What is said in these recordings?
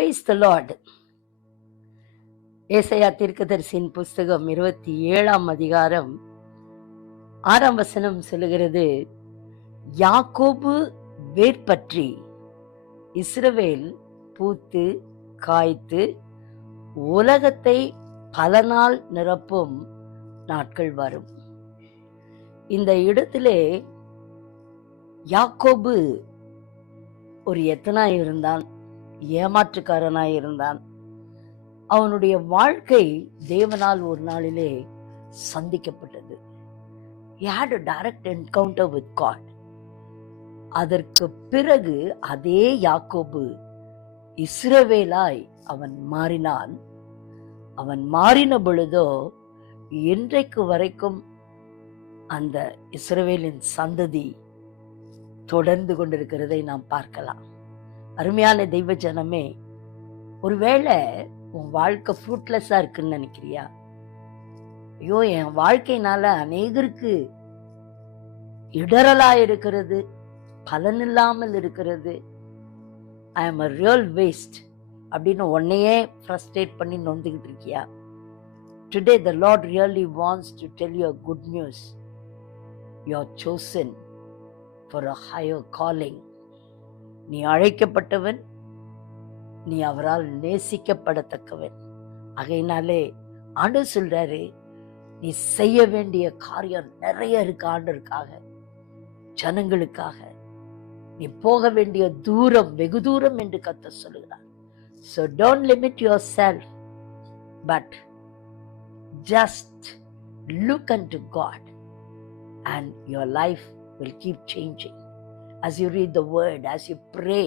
Praise the Lord. ஏசாயா தீர்க்கதரிசியின் புஸ்தகம் 27ஆம் அதிகாரம் 6ஆம் வசனம் சொல்லுகிறது, யாக்கோபு வேர்பற்றி இஸ்ரவேல் பூத்து காய்த்து உலகத்தை பல நாள் நிரப்பும் நாட்கள் வரும். இந்த இடத்திலே யாக்கோபு ஒரு எத்தனாய் இருந்தான், ஏமாற்றுக்காரனாய் இருந்தான். அவனுடைய வாழ்க்கை தேவனால் ஒரு நாளிலே சந்திக்கப்பட்டது. He had a direct encounter with God. அதற்கு பிறகு அதே யாக்கோபு இஸ்ரவேலாய் அவன் மாறினான். அவன் மாறின பொழுதோ இன்றைக்கு வரைக்கும் அந்த இஸ்ரவேலின் சந்ததி தொடர்ந்து கொண்டிருக்கிறதை நாம் பார்க்கலாம். அருமையான தெய்வ ஜனமே, ஒருவேளை உன் வாழ்க்கை ஃப்ரூட்லெஸ்ஸா இருக்குன்னு நினைக்கிறியா? ஐயோ, என் வாழ்க்கையினால அநேகருக்கு இடரலா இருக்கிறது, பலனில்லாமல் இருக்கிறது, I am a real waste அப்படின்னு உன்னையே ஃப்ரஸ்ட்ரேட் பண்ணி நொந்துக்கிட்டு இருக்கியா? Today the Lord really wants to tell you a good news. You are chosen for a higher calling. நீ அழைக்கப்பட்டவன், நீ அவரால் நேசிக்கப்படத்தக்கவன். ஆகையினாலே ஆண்டவர் சொல்றாரு, நீ செய்ய வேண்டிய காரியம் நிறைய இருக்கு. ஆண்டவருக்காக, ஜனங்களுக்காக நீ போக வேண்டிய தூரம் வெகு தூரம் என்று கர்த்தர் சொல்லுகிறார். So don't limit yourself, but just look unto God and your life will keep changing. As you read the word, as you pray,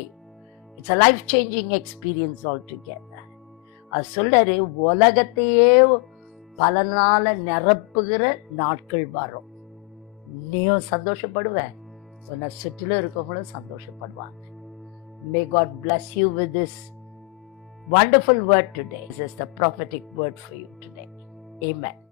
it's a life-changing experience altogether. அது சொல்றாரு, உலகத்தையே பல நாள நிரப்புகிற நாட்கள் வரும். நீயும் சந்தோஷப்படுவ, உன்னை சுற்றிலும் இருக்கவங்களும் சந்தோஷப்படுவாங்க. May God bless you with this wonderful word today. This is the prophetic word for you today. Amen.